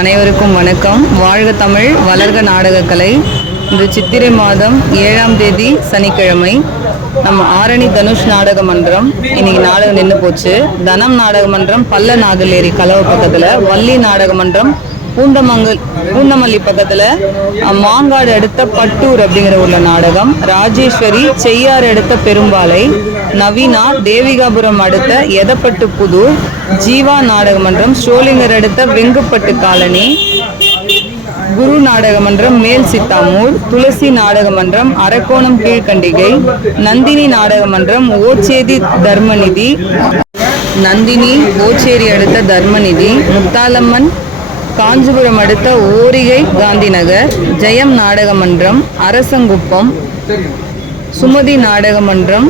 அனைவருக்கும் வணக்கம். வாழ்க தமிழ் வளர்க நாடகக்கலை. இன்று சித்திரை மாதம் ஏழாம் தேதி சனிக்கிழமை. நம்ம ஆரணி தனுஷ் நாடக மன்றம் இன்னைக்கு நாடகம் நின்று போச்சு. தனம் நாடக மன்றம் பல்ல நாகலேரி கலவை பக்கத்தில் வள்ளி நாடக மன்றம் பூந்தமங்கல் பூந்தமல்லி பக்கத்தில் மாங்காடு அடுத்த பட்டூர் அப்படிங்கிற உள்ள நாடகம். ராஜேஸ்வரி செய்யார் அடுத்த பெரும்பாலை நவீனா தேவிகாபுரம் அடுத்த எதப்பட்டு புதூர் ஜீவா நாடக மன்றம் ஷோலிங்கர் அடுத்த வெங்குப்பட்டு காலனி குரு நாடக மன்றம் மேல் சித்தாமூர் துளசி நாடக மன்றம் அரக்கோணம் கீழ்கண்டிகை நந்தினி நாடக மன்றம் ஓச்சேதி தர்மநிதி நந்தினி ஓச்சேரி அடுத்த தர்மநிதி முத்தாலம்மன் காஞ்சிபுரம் அடுத்த ஓரிகை காந்தி நகர் ஜெயம் நாடக மன்றம் அரசங்குப்பம் சுமதி நாடக மன்றம்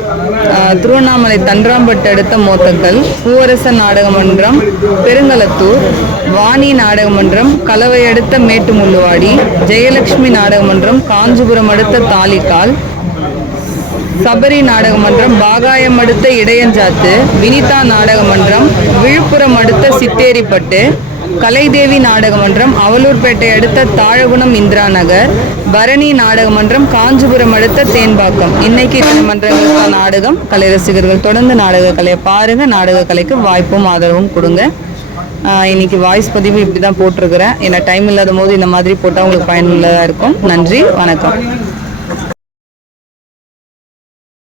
திருவண்ணாமலை தன்றாம்பட்டு அடுத்த மோத்தக்கல் பூவரசன் நாடக மன்றம் பெருங்கலத்தூர் வாணி நாடக மன்றம் கலவை அடுத்த மேட்டுமுள்ளுவாடி ஜெயலட்சுமி நாடக மன்றம் காஞ்சிபுரம் அடுத்த தாலிக்கால் சபரி நாடக மன்றம் பாகாயம் அடுத்த இடையஞ்சாத்து வினிதா நாடக மன்றம் விழுப்புரம் அடுத்த சித்தேரிப்பட்டு கலைதேவி நாடகமன்றம் அவலூர்பேட்டை அடுத்த தாழகுணம் இந்திரா நகர் பரணி நாடகமன்றம் காஞ்சிபுரம் அடுத்த தேன்பாக்கம். இன்னைக்கு இத்தனை மன்றங்களுக்கான நாடகம். கலை ரசிகர்கள் தொடர்ந்து நாடக கலையை பாருங்க. நாடக கலைக்கு வாய்ப்பும் ஆதரவும் கொடுங்க. இன்னைக்கு வாய்ஸ் பதிவு இப்படி தான் போட்டிருக்கிறேன். ஏன்னா டைம் இல்லாத போது இந்த மாதிரி போட்டால் உங்களுக்கு பயனுள்ளதாக இருக்கும். நன்றி. வணக்கம்.